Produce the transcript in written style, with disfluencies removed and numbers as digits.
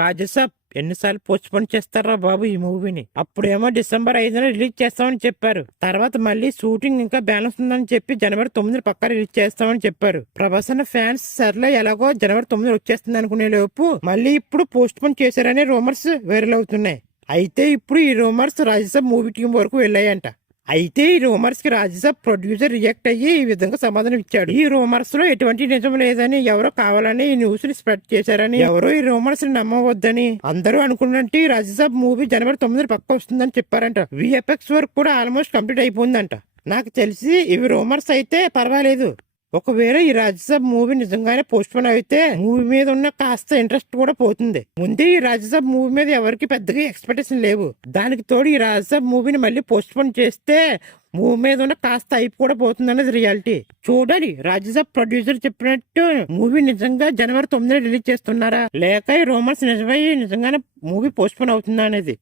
రాజసాబ్ ఎన్నిసార్లు post phone చేస్తారా బాబు ఈ మూవీని? అప్పుడేమో డిసెంబర్ 5న రిలీజ్ చేస్తామని చెప్పారు. తర్వాత మళ్ళీ షూటింగ్ ఇంకా బ్యాలెన్స్ ఉందని చెప్పి జనవరి 9 పక్క రిలీజ్ చేస్తామని చెప్పారు. ప్రభాస్ అన్న ఫ్యాన్స్ సర్లే ఎలాగో జనవరి 9 వచ్చేస్తుంది అనుకునే లోపు మళ్ళీ ఇప్పుడు పోస్ట్ పోన్ చేశారనే రూమర్స్ వైరల్ అవుతున్నాయి. అయితే ఇప్పుడు ఈ రూమర్స్ రాజసాబ్ మూవీ టీం వరకు వెళ్ళాయంట. అయితే ఈ రూమర్స్ కి రాజసాబ్ ప్రొడ్యూసర్ రియాక్ట్ అయ్యి ఈ విధంగా సమాధానం ఇచ్చాడు. ఈ రూమర్స్ లో ఎటువంటి నిజం లేదని, ఎవరో కావాలని ఈ న్యూస్ ని స్ప్రెడ్ చేశారని, ఎవరో ఈ రూమర్స్ ని నమ్మవద్దని అందరూ అనుకున్నట్టు రాజసాబ్ మూవీ జనవరి 9 పక్క వస్తుందని చెప్పారంట. విఎఫ్ఎక్స్ వర్క్ కూడా ఆల్మోస్ట్ కంప్లీట్ అయిపోయిందంట. నాకు తెలిసి ఇవి రూమర్స్ అయితే పర్వాలేదు. ఒకవేళ ఈ రాజ్యసభ మూవీ నిజంగానే పోస్ట్ పోన్ అయితే మూవీ మీద ఉన్న కాస్త ఇంట్రెస్ట్ కూడా పోతుంది. ముందే ఈ రాజ్యసభ మూవీ మీద ఎవరికి పెద్దగా ఎక్స్పెక్టేషన్ లేవు. దానికి తోడు ఈ రాజ్యసభ మూవీని మళ్ళీ పోస్ట్ పోన్ చేస్తే మూవీ మీద ఉన్న కాస్త హైప్ కూడా పోతుంది అనేది రియాలిటీ. చూడాలి రాజ్యసభ ప్రొడ్యూసర్ చెప్పినట్టు మూవీ నిజంగా జనవరి 9 రిలీజ్ చేస్తున్నారా, లేక ఈ రూమర్స్ నిజమై నిజంగానే మూవీ పోస్ట్ పోన్ అవుతుందా అనేది.